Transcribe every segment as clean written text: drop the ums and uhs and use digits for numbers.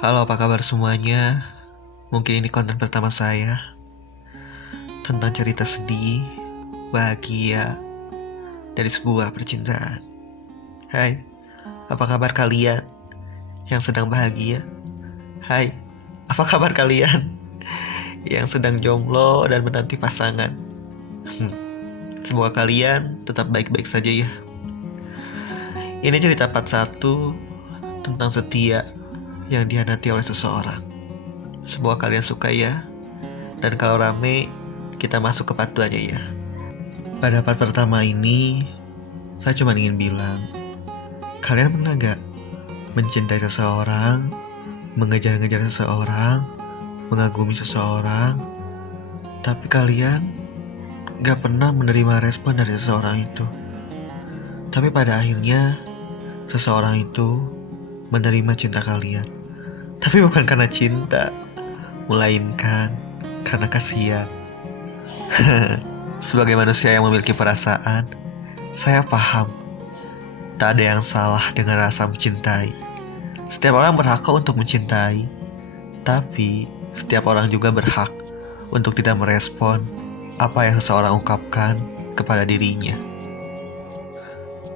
Halo, apa kabar semuanya? Mungkin ini konten pertama saya tentang cerita sedih, bahagia dari sebuah percintaan. Hai, apa kabar kalian yang sedang bahagia? Hai, apa kabar kalian yang sedang jomblo dan menanti pasangan? Semoga kalian tetap baik-baik saja ya. Ini cerita part 1 tentang setia yang dihianati oleh seseorang. Semoga kalian suka ya. Dan kalau rame, kita masuk ke part 2-nya ya. Pada part pertama ini, saya cuma ingin bilang, kalian pernah gak mencintai seseorang, mengejar-ngejar seseorang, mengagumi seseorang, tapi kalian gak pernah menerima respon dari seseorang itu. Tapi pada akhirnya, seseorang itu menerima cinta kalian. Tapi bukan karena cinta, melainkan karena kasihan. Sebagai manusia yang memiliki perasaan, saya paham tak ada yang salah dengan rasa mencintai. Setiap orang berhak untuk mencintai, tapi setiap orang juga berhak untuk tidak merespon apa yang seseorang ungkapkan kepada dirinya.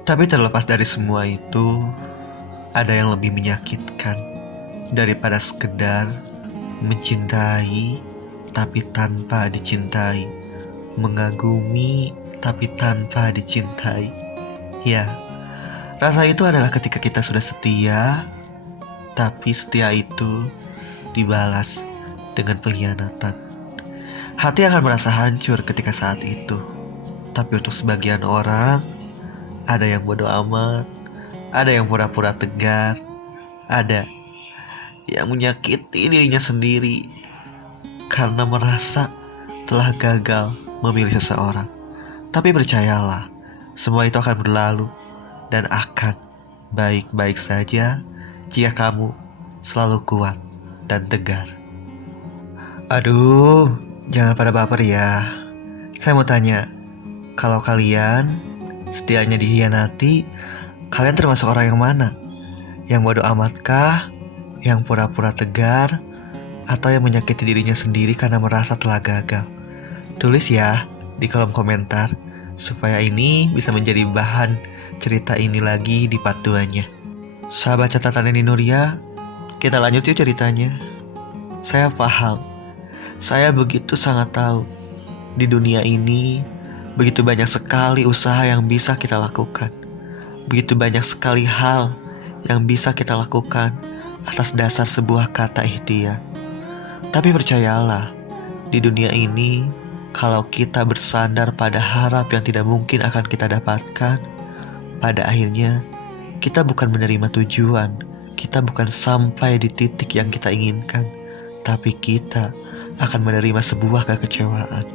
Tapi terlepas dari semua itu, ada yang lebih menyakitkan daripada sekedar mencintai tapi tanpa dicintai, mengagumi tapi tanpa dicintai. Ya, rasa itu adalah ketika kita sudah setia, tapi setia itu dibalas dengan pengkhianatan. Hati akan merasa hancur ketika saat itu. Tapi untuk sebagian orang, ada yang bodoh amat, ada yang pura-pura tegar, ada yang menyakiti dirinya sendiri karena merasa telah gagal memilih seseorang. Tapi percayalah, semua itu akan berlalu dan akan baik-baik saja jika kamu selalu kuat dan tegar. Aduh, jangan pada baper ya. Saya mau tanya, kalau kalian setianya dihianati, kalian termasuk orang yang mana? Yang bodoh amatkah? Yang pura-pura tegar? Atau yang menyakiti dirinya sendiri karena merasa telah gagal? Tulis ya di kolom komentar, supaya ini bisa menjadi bahan cerita ini lagi di part 2-nya. Sahabat catatan Eni Nuria, kita lanjut yuk ceritanya. Saya paham, saya begitu sangat tahu, di dunia ini begitu banyak sekali usaha yang bisa kita lakukan. Begitu banyak sekali hal yang bisa kita lakukan atas dasar sebuah kata ikhtiar. Tapi percayalah, di dunia ini, kalau kita bersandar pada harap yang tidak mungkin akan kita dapatkan, pada akhirnya kita bukan menerima tujuan, kita bukan sampai di titik yang kita inginkan, tapi kita akan menerima sebuah kekecewaan.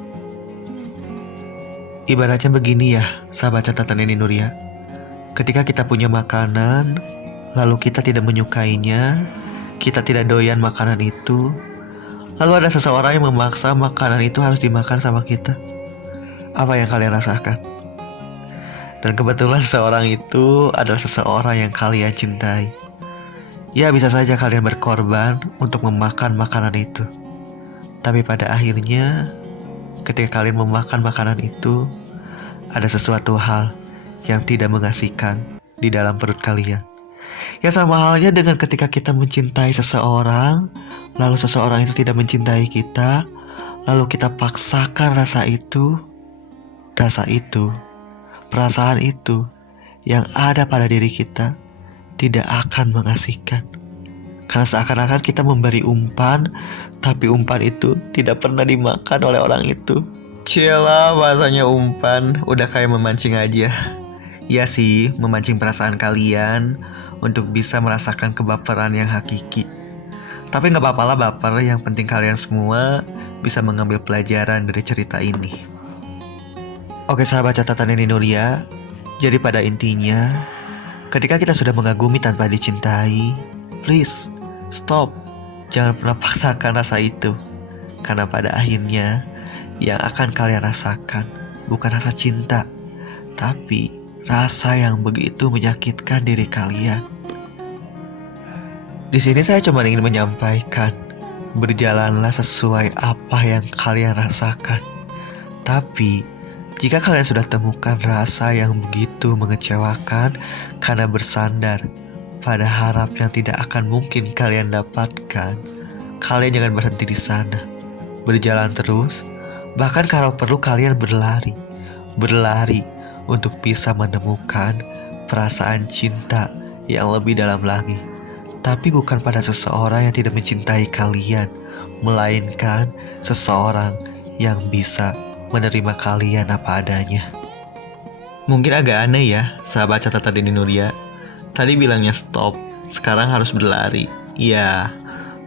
Ibaratnya begini ya, sahabat catatan Eni Nuria. Ketika kita punya makanan, lalu kita tidak menyukainya, kita tidak doyan makanan itu, lalu ada seseorang yang memaksa makanan itu harus dimakan sama kita. Apa yang kalian rasakan? Dan kebetulan seseorang itu adalah seseorang yang kalian cintai. Ya, bisa saja kalian berkorban untuk memakan makanan itu. Tapi pada akhirnya, ketika kalian memakan makanan itu, ada sesuatu hal yang tidak mengasihkan di dalam perut kalian. Ya, sama halnya dengan ketika kita mencintai seseorang, lalu seseorang itu tidak mencintai kita, lalu kita paksakan rasa itu, perasaan itu yang ada pada diri kita tidak akan mengasihkan. Karena seakan-akan kita memberi umpan, tapi umpan itu tidak pernah dimakan oleh orang itu. Cielah, bahasanya umpan, udah kayak memancing aja. Ya sih, memancing perasaan kalian untuk bisa merasakan kebaperan yang hakiki. Tapi gak apa-apalah baper, yang penting kalian semua bisa mengambil pelajaran dari cerita ini. Oke sahabat catatan Eni Nuria, jadi pada intinya, ketika kita sudah mengagumi tanpa dicintai, please, stop. Jangan pernah paksakan rasa itu. Karena pada akhirnya, yang akan kalian rasakan bukan rasa cinta, tapi rasa yang begitu menyakitkan diri kalian. Di sini saya cuma ingin menyampaikan, berjalanlah sesuai apa yang kalian rasakan. Tapi, jika kalian sudah temukan rasa yang begitu mengecewakan karena bersandar pada harap yang tidak akan mungkin kalian dapatkan, kalian jangan berhenti di sana. Berjalan terus, bahkan kalau perlu kalian berlari. Berlari untuk bisa menemukan perasaan cinta yang lebih dalam lagi. Tapi bukan pada seseorang yang tidak mencintai kalian, melainkan seseorang yang bisa menerima kalian apa adanya. Mungkin agak aneh ya, sahabat catatan Deni Nuria. Tadi bilangnya stop, sekarang harus berlari. Ya,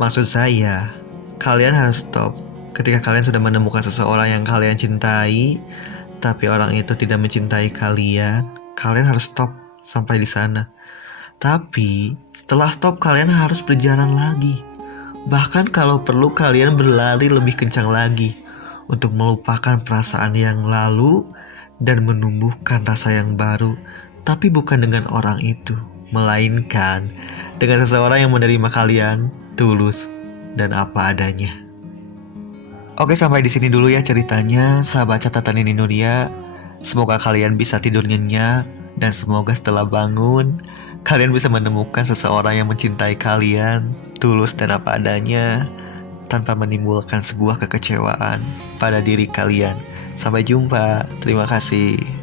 maksud saya, kalian harus stop ketika kalian sudah menemukan seseorang yang kalian cintai, tapi orang itu tidak mencintai kalian. Kalian harus stop sampai di sana. Tapi setelah stop kalian harus berjalan lagi. Bahkan kalau perlu kalian berlari lebih kencang lagi untuk melupakan perasaan yang lalu dan menumbuhkan rasa yang baru. Tapi bukan dengan orang itu, melainkan dengan seseorang yang menerima kalian tulus dan apa adanya. Oke, sampai di sini dulu ya ceritanya, sahabat catatan Deni Nuria. Semoga kalian bisa tidur nyenyak dan semoga setelah bangun kalian bisa menemukan seseorang yang mencintai kalian tulus dan apa adanya tanpa menimbulkan sebuah kekecewaan pada diri kalian. Sampai jumpa. Terima kasih.